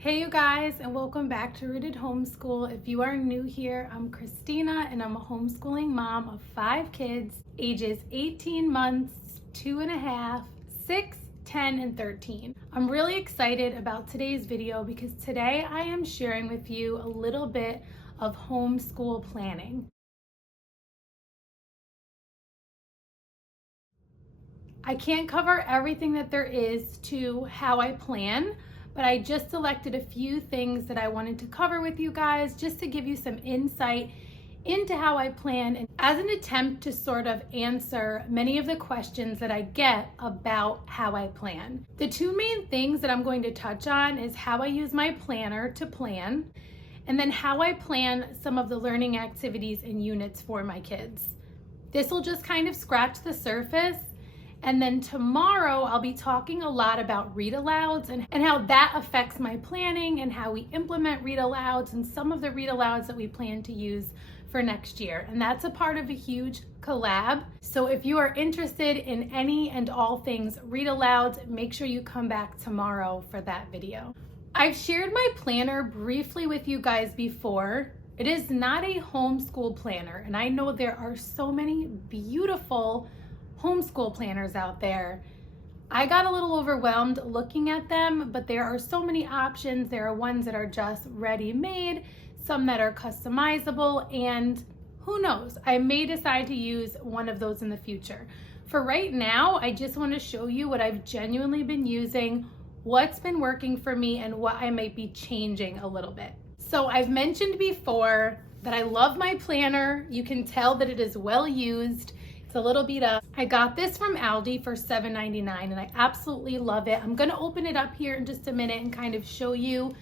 Hey you guys, and welcome back to Rooted Homeschool. If you are new here, I'm Christina and I'm a homeschooling mom of 5 kids, ages 18 months, 2.5, 6, 10, and 13. I'm really excited about today's video because today I am sharing with you a little bit of homeschool planning. I can't cover everything that there is to how I plan, but I just selected a few things that I wanted to cover with you guys just to give you some insight into how I plan and as an attempt to sort of answer many of the questions that I get about how I plan. The two main things that I'm going to touch on is how I use my planner to plan, and then how I plan some of the learning activities and units for my kids. This will just kind of scratch the surface. And then tomorrow I'll be talking a lot about read alouds and how that affects my planning and how we implement read alouds and some of the read alouds that we plan to use for next year. And that's a part of a huge collab. So if you are interested in any and all things read alouds, make sure you come back tomorrow for that video. I've shared my planner briefly with you guys before. It is not a homeschool planner, and I know there are so many beautiful homeschool planners out there. I got a little overwhelmed looking at them, but there are so many options. There are ones that are just ready-made, some that are customizable, and who knows, I may decide to use one of those in the future. For right now, I just want to show you what I've genuinely been using, what's been working for me, and what I might be changing a little bit. So I've mentioned before that I love my planner. You can tell that it is well used. It's a little beat up. I got this from Aldi for $7.99 and I absolutely love it. I'm going to open it up here in just a minute and kind of show you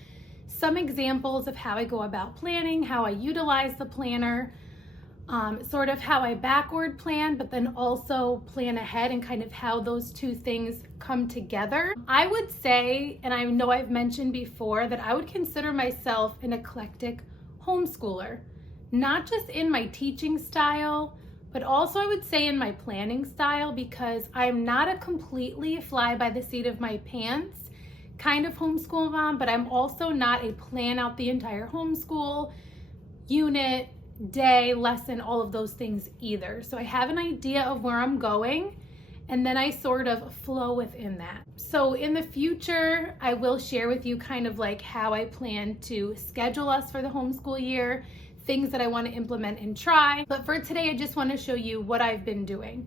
some examples of how I go about planning, how I utilize the planner, sort of how I backward plan, but then also plan ahead and kind of how those two things come together. I would say, and I know I've mentioned before, that I would consider myself an eclectic homeschooler, not just in my teaching style, but also I would say in my planning style, because I'm not a completely fly by the seat of my pants kind of homeschool mom, but I'm also not a plan out the entire homeschool unit, day, lesson, all of those things either. So I have an idea of where I'm going, and then I sort of flow within that. So in the future, I will share with you kind of like how I plan to schedule us for the homeschool year, things that I want to implement and try. But for today, I just want to show you what I've been doing.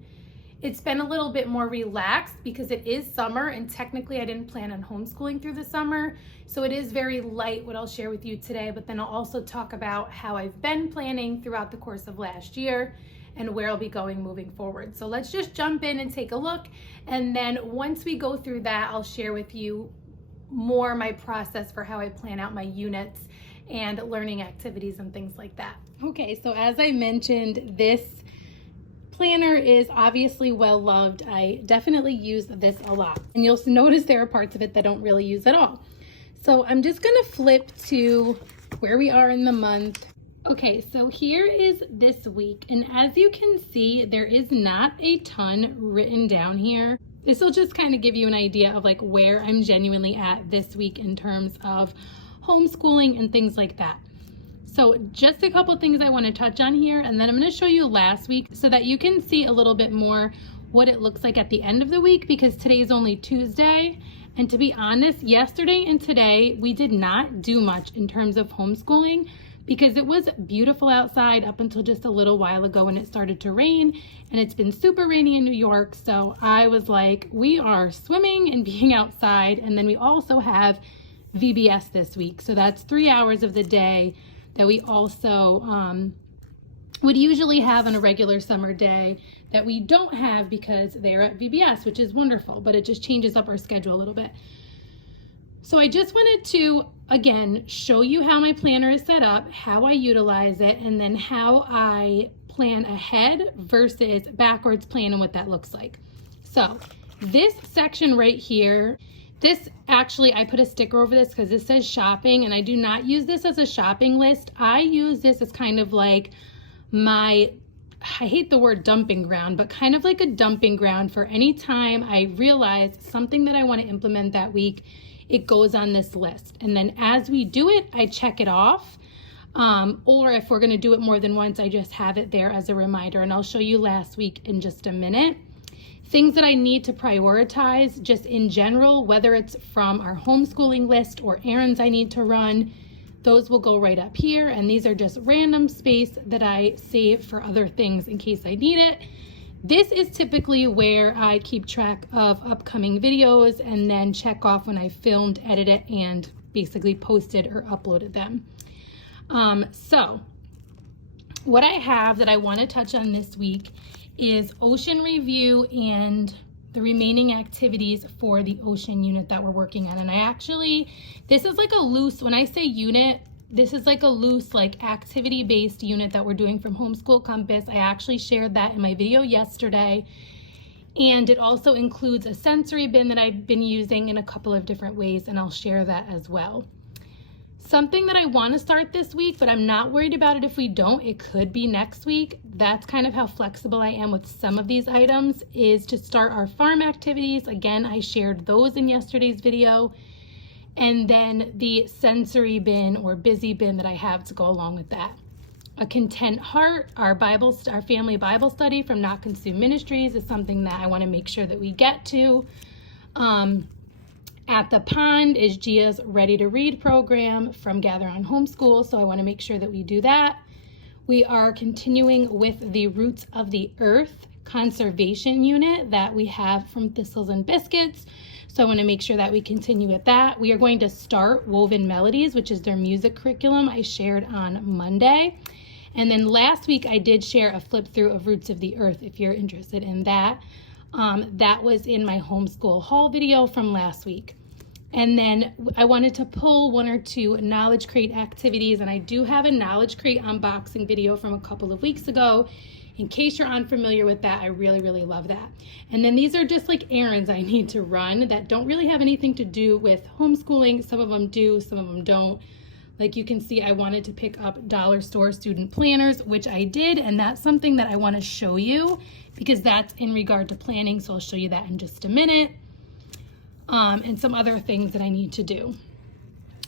It's been a little bit more relaxed because it is summer, and technically I didn't plan on homeschooling through the summer. So it is very light what I'll share with you today, but then I'll also talk about how I've been planning throughout the course of last year and where I'll be going moving forward. So let's just jump in and take a look. And then once we go through that, I'll share with you more my process for how I plan out my units and learning activities and things like that. Okay, so as I mentioned, this planner is obviously well loved. I definitely use this a lot, and you'll notice there are parts of it that I don't really use at all. So I'm just gonna flip to where we are in the month. Okay, so here is this week, and as you can see, there is not a ton written down here. This will just kind of give you an idea of like where I'm genuinely at this week in terms of homeschooling and things like that. So just a couple things I want to touch on here, and then I'm going to show you last week so that you can see a little bit more what it looks like at the end of the week, because today's only Tuesday, and to be honest, yesterday and today we did not do much in terms of homeschooling because it was beautiful outside up until just a little while ago when it started to rain, and it's been super rainy in New York. So I was like, we are swimming and being outside, and then we also have VBS this week, so that's 3 hours of the day that we also would usually have on a regular summer day that we don't have because they're at VBS, which is wonderful, but it just changes up our schedule a little bit. So I just wanted to, again, show you how my planner is set up, how I utilize it, and then how I plan ahead versus backwards plan and what that looks like. So this section right here, this actually, I put a sticker over this because this says shopping, and I do not use this as a shopping list. I use this as kind of like my, I hate the word dumping ground, but kind of like a dumping ground for any time I realize something that I want to implement that week it goes on this list. And then as we do it, I check it off. Or if we're going to do it more than once, I just have it there as a reminder. And I'll show you last week in just a minute. Things that I need to prioritize just in general, whether it's from our homeschooling list or errands I need to run, those will go right up here. And these are just random space that I save for other things in case I need it. This is typically where I keep track of upcoming videos and then check off when I filmed, edited, and basically posted or uploaded them. So what I have that I want to touch on this week is ocean review and the remaining activities for the ocean unit that we're working on. And this is like a loose, when I say unit, this is like a loose, like activity-based unit that we're doing from Homeschool Compass. I actually shared that in my video yesterday. And it also includes a sensory bin that I've been using in a couple of different ways, and I'll share that as well. Something that I want to start this week, but I'm not worried about it if we don't. It could be next week. That's kind of how flexible I am with some of these items, is to start our farm activities. Again, I shared those in yesterday's video. And then the sensory bin or busy bin that I have to go along with that. A Content Heart, our family Bible study from Not Consume Ministries, is something that I want to make sure that we get to. At the Pond is Gia's Ready to Read program from Gather on Homeschool, so I want to make sure that we do that. We are continuing with the Roots of the Earth conservation unit that we have from Thistles and Biscuits, so I want to make sure that we continue with that. We are going to start Woven Melodies, which is their music curriculum I shared on Monday. And then last week I did share a flip through of Roots of the Earth if you're interested in that. That was in my homeschool haul video from last week. And then I wanted to pull 1 or 2 Knowledge Crate activities, and I do have a Knowledge Crate unboxing video from a couple of weeks ago. In case you're unfamiliar with that, I really, really love that. And then these are just like errands I need to run that don't really have anything to do with homeschooling. Some of them do, some of them don't. Like you can see, I wanted to pick up dollar store student planners, which I did, and that's something that I want to show you because that's in regard to planning, so I'll show you that in just a minute. And some other things that I need to do.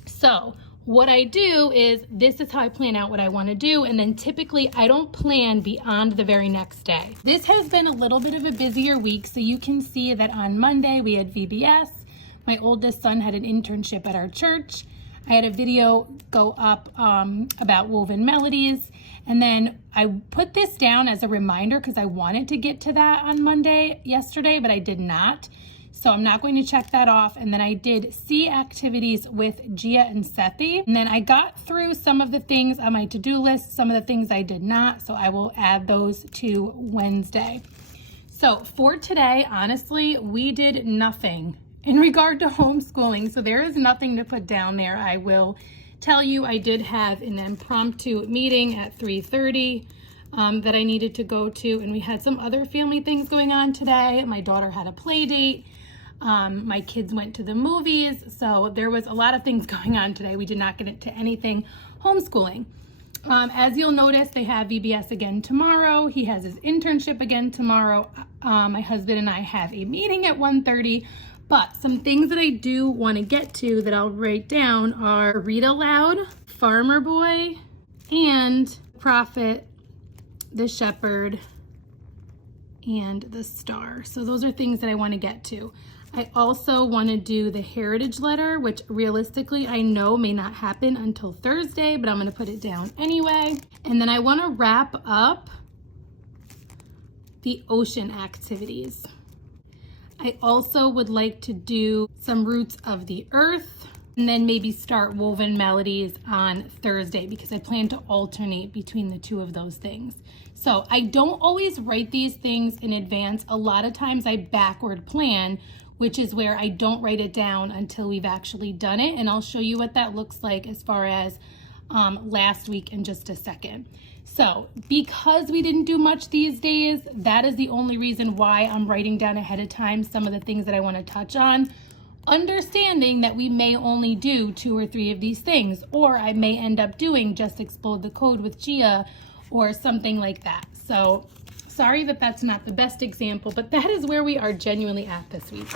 So what I do is, this is how I plan out what I want to do, and then typically I don't plan beyond the very next day. This has been a little bit of a busier week, so you can see that on Monday we had VBS. My oldest son had an internship at our church. I had a video go up about Woven Melodies, and then I put this down as a reminder because I wanted to get to that on yesterday, but I did not. So I'm not going to check that off. And then I did C activities with Gia and Sethi. And then I got through some of the things on my to-do list, some of the things I did not. So I will add those to Wednesday. So for today, honestly, we did nothing in regard to homeschooling. So there is nothing to put down there. I will tell you, I did have an impromptu meeting at 3:30 that I needed to go to. And we had some other family things going on today. My daughter had a play date. My kids went to the movies, so there was a lot of things going on today. We did not get into anything homeschooling. As you'll notice, they have VBS again tomorrow. He has his internship again tomorrow. My husband and I have a meeting at 1:30, but some things that I do want to get to that I'll write down are Read Aloud, Farmer Boy, and Prophet, the Shepherd, and the Star. So those are things that I want to get to. I also want to do the heritage letter, which realistically I know may not happen until Thursday, but I'm going to put it down anyway. And then I want to wrap up the ocean activities. I also would like to do some Roots of the Earth, and then maybe start Woven Melodies on Thursday because I plan to alternate between the two of those things. So I don't always write these things in advance. A lot of times I backward plan, which is where I don't write it down until we've actually done it. And I'll show you what that looks like as far as last week in just a second. So because we didn't do much these days, that is the only reason why I'm writing down ahead of time some of the things that I want to touch on. Understanding that we may only do 2 or 3 of these things, or I may end up doing Just Explode the Code with Gia or something like that. So sorry that that's not the best example, but that is where we are genuinely at this week.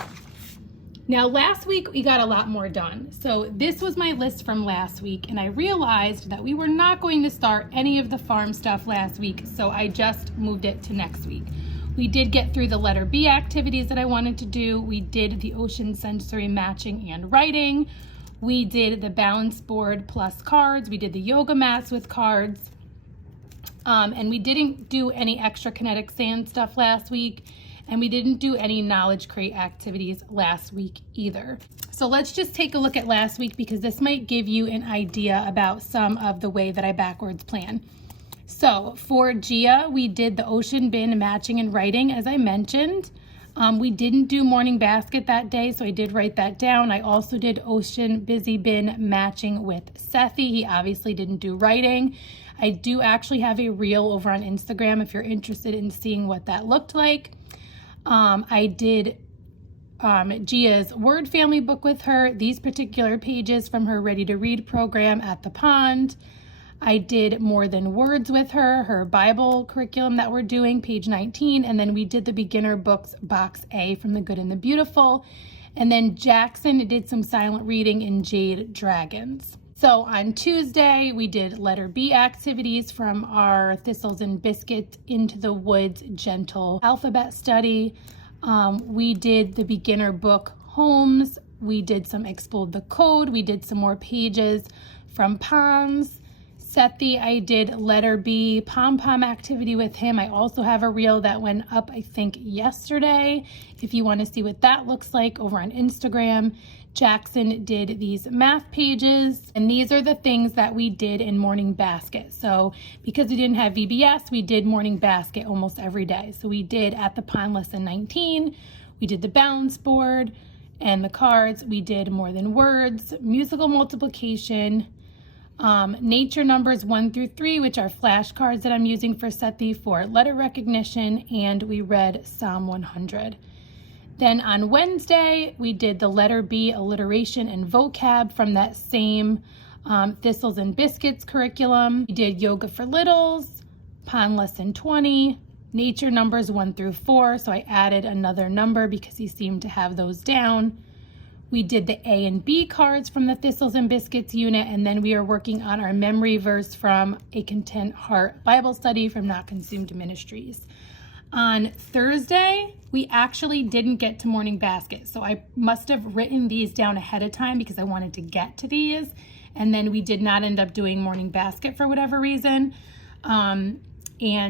Now last week we got a lot more done. So this was my list from last week, and I realized that we were not going to start any of the farm stuff last week, so I just moved it to next week. We did get through the letter B activities that I wanted to do. We did the ocean sensory matching and writing. We did the balance board plus cards. We did the yoga mats with cards. And we didn't do any extra kinetic sand stuff last week. And we didn't do any knowledge crate activities last week either. So let's just take a look at last week, because this might give you an idea about some of the way that I backwards plan. So for Gia, we did the ocean bin matching and writing, as I mentioned. We didn't do morning basket that day, so I did write that down. I also did ocean busy bin matching with Sethi. He obviously didn't do writing. I do actually have a reel over on Instagram if you're interested in seeing what that looked like. I did Gia's word family book with her, these particular pages from her Ready to Read program at the pond. I did More Than Words with her, her Bible curriculum that we're doing, page 19, and then we did the beginner books box A from The Good and the Beautiful. And then Jackson did some silent reading in Jade Dragons. So on Tuesday, we did letter B activities from our Thistles and Biscuits Into the Woods Gentle Alphabet Study. We did the beginner book Homes. We did some Explode the Code. We did some more pages from Palms. Sethi, I did letter B pom-pom activity with him. I also have a reel that went up, I think, yesterday. If you want to see what that looks like, over on Instagram. Jackson did these math pages, and these are the things that we did in morning basket. So because we didn't have VBS, we did morning basket almost every day. So we did at the pond lesson 19, we did the balance board and the cards. We did More Than Words, musical multiplication, nature numbers 1 through 3, which are flashcards that I'm using for Sethi for letter recognition, and we read Psalm 100. Then on Wednesday, we did the letter B alliteration and vocab from that same Thistles and Biscuits curriculum. We did yoga for littles, pond lesson 20, nature numbers 1 through 4. So I added another number because he seemed to have those down. We did the A and B cards from the Thistles and Biscuits unit, and then we are working on our memory verse from A Content Heart Bible Study from Not Consumed Ministries. On Thursday, we actually didn't get to morning basket. So I must have written these down ahead of time because I wanted to get to these. And then we did not end up doing morning basket for whatever reason. And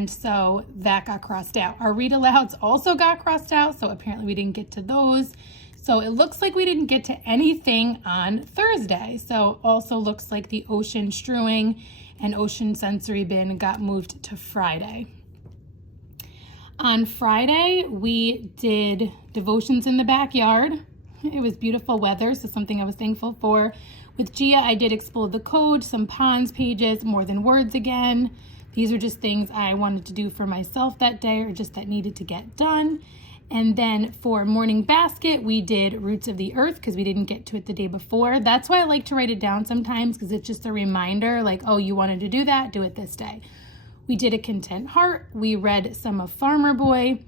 so that got crossed out. Our read alouds also got crossed out. So apparently we didn't get to those. So it looks like we didn't get to anything on Thursday. So also looks like the ocean strewing and ocean sensory bin got moved to Friday. On Friday, we did devotions in the backyard. It was beautiful weather, so something I was thankful for. With Gia, I did Explode the Code, some ponds pages, More Than Words again. These are just things I wanted to do for myself that day, or just that needed to get done. And then for morning basket, we did Roots of the Earth because we didn't get to it the day before. That's why I like to write it down sometimes, because it's just a reminder, like, oh, you wanted to do that, do it this day. We did A Content Heart. We read some of Farmer Boy.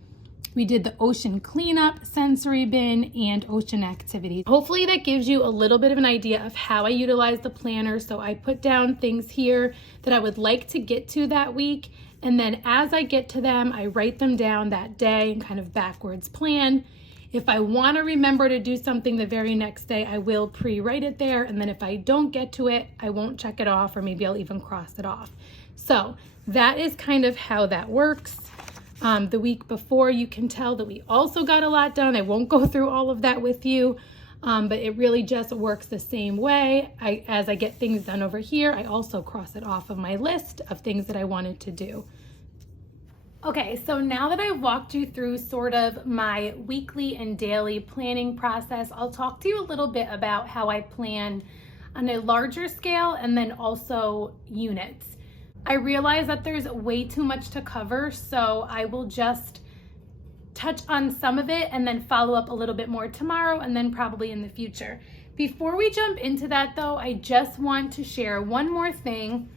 We did the ocean cleanup, sensory bin, and ocean activities. Hopefully that gives you a little bit of an idea of how I utilize the planner. So I put down things here that I would like to get to that week. And then as I get to them, I write them down that day and kind of backwards plan. If I want to remember to do something the very next day, I will pre-write it there. And then if I don't get to it, I won't check it off, or maybe I'll even cross it off. So that is kind of how that works. The week before, you can tell that we also got a lot done. I won't go through all of that with you, but it really just works the same way. As I get things done over here, I also cross it off of my list of things that I wanted to do. Okay, so now that I've walked you through sort of my weekly and daily planning process, I'll talk to you a little bit about how I plan on a larger scale and then also units. I realize that there's way too much to cover, so I will just touch on some of it and then follow up a little bit more tomorrow and then probably in the future. Before we jump into that though, I just want to share one more thing.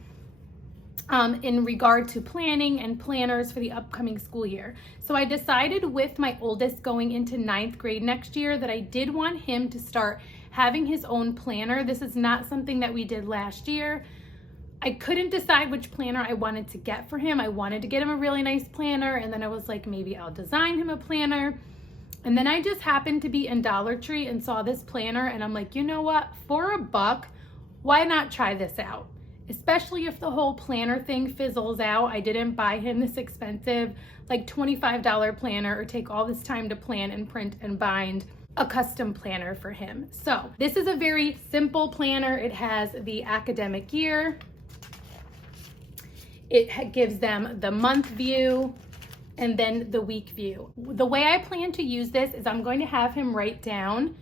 in regard to planning and planners for the upcoming school year. So I decided with my oldest going into 9th grade next year that I did want him to start having his own planner. This is not something that we did last year. I couldn't decide which planner I wanted to get for him. I wanted to get him a really nice planner, and then I was like, maybe I'll design him a planner. And then I just happened to be in Dollar Tree and saw this planner, and I'm like, you know what? For $1, why not try this out? Especially if the whole planner thing fizzles out. I didn't buy him this expensive, like $25 planner or take all this time to plan and print and bind a custom planner for him. So this is a very simple planner. It has the academic year. It gives them the month view and then the week view. The way I plan to use this is I'm going to have him write down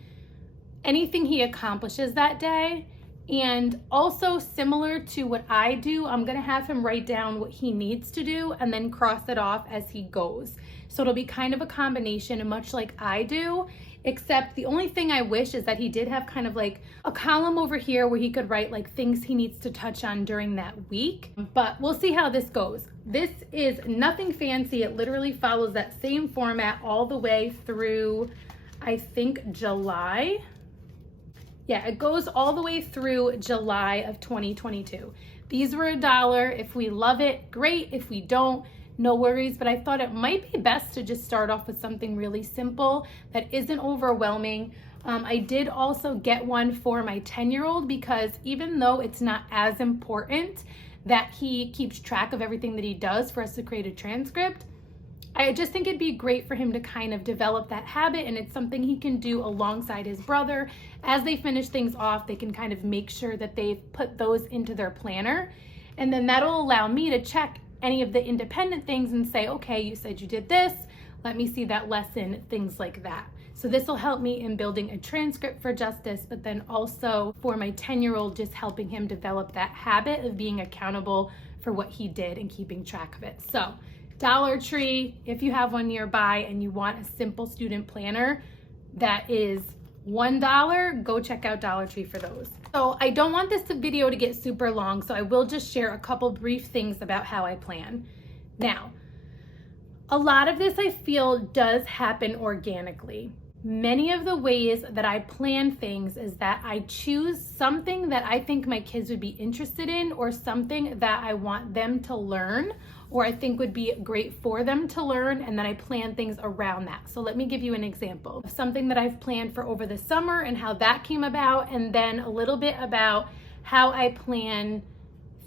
anything he accomplishes that day. And also, similar to what I do, I'm gonna have him write down what he needs to do and then cross it off as he goes. So it'll be kind of a combination, much like I do, except the only thing I wish is that he did have kind of like a column over here where he could write like things he needs to touch on during that week. But we'll see how this goes. This is nothing fancy. It literally follows that same format all the way through, I think, July. Yeah, it goes all the way through July of 2022. These were $1. If we love it, great. If we don't, no worries. But I thought it might be best to just start off with something really simple that isn't overwhelming. I did also get one for my 10-year-old because even though it's not as important that he keeps track of everything that he does for us to create a transcript, I just think it'd be great for him to kind of develop that habit, and it's something he can do alongside his brother. As they finish things off, they can kind of make sure that they've put those into their planner, and then that'll allow me to check any of the independent things and say, okay, you said you did this, let me see that lesson, things like that. So this will help me in building a transcript for Justice, but then also for my 10-year-old, just helping him develop that habit of being accountable for what he did and keeping track of it. So Dollar Tree, if you have one nearby and you want a simple student planner that is $1, go check out Dollar Tree for those. So I don't want this video to get super long, so I will just share a couple brief things about how I plan. Now, a lot of this I feel does happen organically. Many of the ways that I plan things is that I choose something that I think my kids would be interested in, or something that I want them to learn, or I think would be great for them to learn, and then I plan things around that. So let me give you an example of something that I've planned for over the summer and how that came about, and then a little bit about how I plan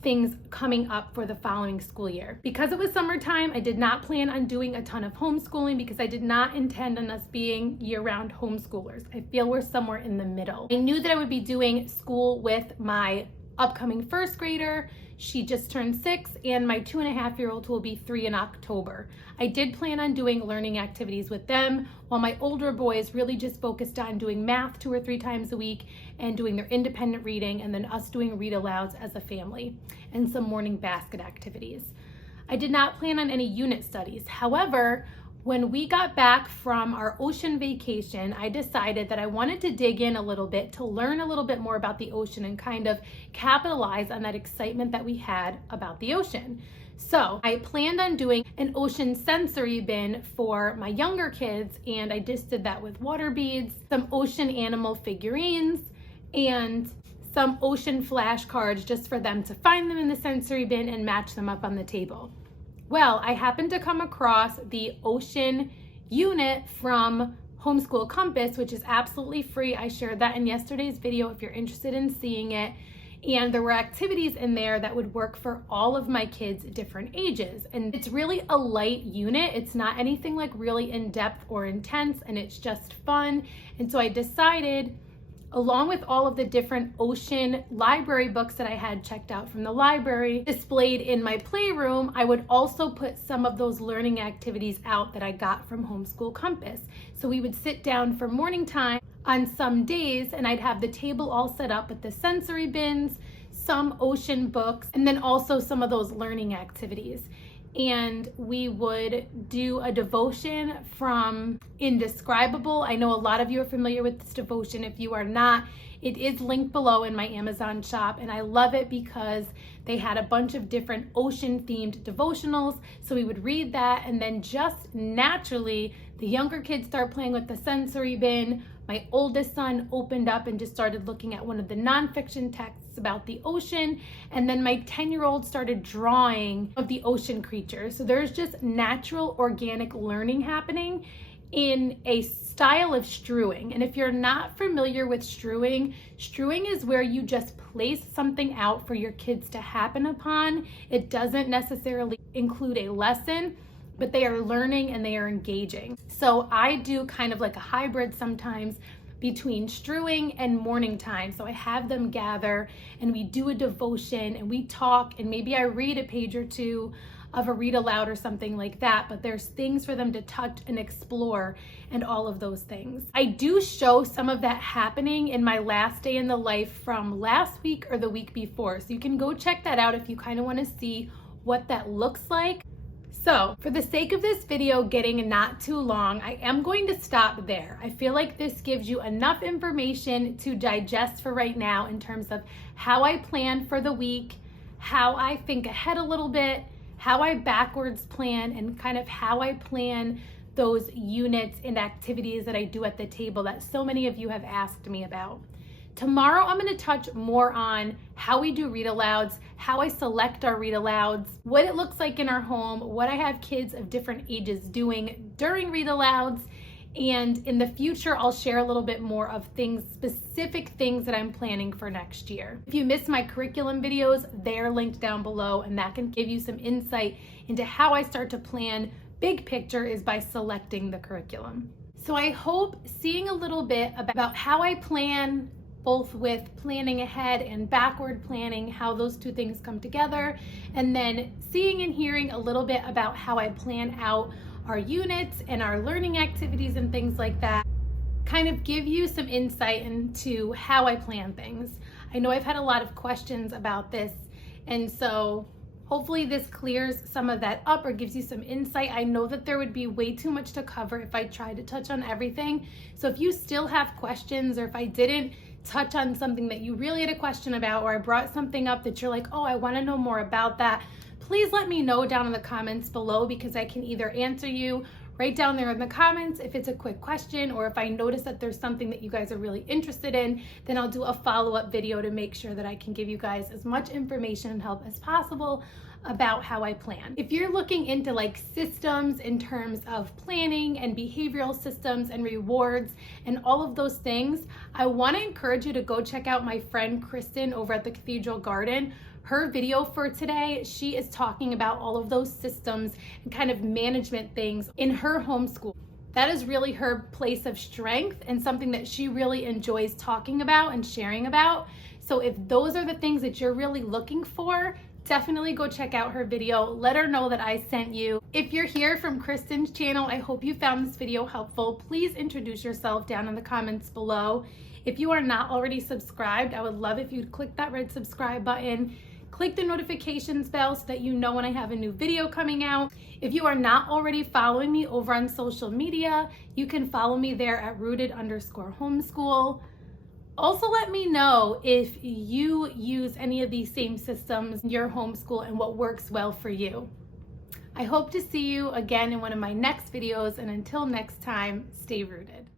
things coming up for the following school year. Because it was summertime, I did not plan on doing a ton of homeschooling because I did not intend on us being year-round homeschoolers. I feel we're somewhere in the middle. I knew that I would be doing school with my upcoming first grader. She just turned 6, and my 2.5-year-old will be 3 in October. I did plan on doing learning activities with them, while my older boys really just focused on doing math 2 or 3 times a week and doing their independent reading, and then us doing read alouds as a family and some morning basket activities. I did not plan on any unit studies. However, when we got back from our ocean vacation, I decided that I wanted to dig in a little bit to learn a little bit more about the ocean and kind of capitalize on that excitement that we had about the ocean. So I planned on doing an ocean sensory bin for my younger kids, and I just did that with water beads, some ocean animal figurines, and some ocean flashcards just for them to find them in the sensory bin and match them up on the table. Well, I happened to come across the ocean unit from Homeschool Compass, which is absolutely free. I shared that in yesterday's video if you're interested in seeing it. And there were activities in there that would work for all of my kids' different ages. And it's really a light unit. It's not anything like really in-depth or intense, and it's just fun. And so I decided, along with all of the different ocean library books that I had checked out from the library displayed in my playroom, I would also put some of those learning activities out that I got from Homeschool Compass. So we would sit down for morning time on some days, and I'd have the table all set up with the sensory bins, some ocean books, and then also some of those learning activities. and we would do a devotion from Indescribable. I know a lot of you are familiar with this devotion. If you are not, it is linked below in my Amazon shop, and I love it because they had a bunch of different ocean themed devotionals. So we would read that, and then just naturally, the younger kids start playing with the sensory bin. My oldest son opened up and just started looking at one of the nonfiction texts about the ocean. And then my 10-year-old started drawing of the ocean creatures. So there's just natural organic learning happening in a style of strewing. And if you're not familiar with strewing, strewing is where you just place something out for your kids to happen upon. It doesn't necessarily include a lesson, but they are learning and they are engaging. So I do kind of like a hybrid sometimes between strewing and morning time. So I have them gather and we do a devotion and we talk, and maybe I read a page or two of a read aloud or something like that, but there's things for them to touch and explore and all of those things. I do show some of that happening in my last day in the life from last week or the week before. So you can go check that out if you kind of want to see what that looks like. So for the sake of this video getting not too long, I am going to stop there. I feel like this gives you enough information to digest for right now in terms of how I plan for the week, how I think ahead a little bit, how I backwards plan, and kind of how I plan those units and activities that I do at the table that so many of you have asked me about. Tomorrow, I'm going to touch more on how we do read alouds, how I select our read alouds, what it looks like in our home, what I have kids of different ages doing during read alouds, and in the future, I'll share a little bit more of things, specific things that I'm planning for next year. If you missed my curriculum videos, they're linked down below, and that can give you some insight into how I start to plan. Big picture is by selecting the curriculum. So I hope seeing a little bit about how I plan, both with planning ahead and backward planning, how those two things come together, and then seeing and hearing a little bit about how I plan out our units and our learning activities and things like that, kind of give you some insight into how I plan things. I know I've had a lot of questions about this, and so hopefully this clears some of that up or gives you some insight. I know that there would be way too much to cover if I tried to touch on everything. So if you still have questions, or if I didn't touch on something that you really had a question about, or I brought something up that you're like, oh, I want to know more about that, please let me know down in the comments below, because I can either answer you right down there in the comments if it's a quick question, or if I notice that there's something that you guys are really interested in, then I'll do a follow-up video to make sure that I can give you guys as much information and help as possible about how I plan. If you're looking into like systems in terms of planning and behavioral systems and rewards and all of those things, I want to encourage you to go check out my friend Kristen over at the Cathedral Garden. Her video for today, she is talking about all of those systems and kind of management things in her homeschool. That is really her place of strength and something that she really enjoys talking about and sharing about. So if those are the things that you're really looking for, definitely go check out her video. Let her know that I sent you. If you're here from Kristen's channel, I hope you found this video helpful. Please introduce yourself down in the comments below. If you are not already subscribed, I would love if you'd click that red subscribe button. Click the notifications bell so that you know when I have a new video coming out. If you are not already following me over on social media, you can follow me there at rooted_homeschool. Also, let me know if you use any of these same systems in your homeschool and what works well for you. I hope to see you again in one of my next videos, and until next time, stay rooted.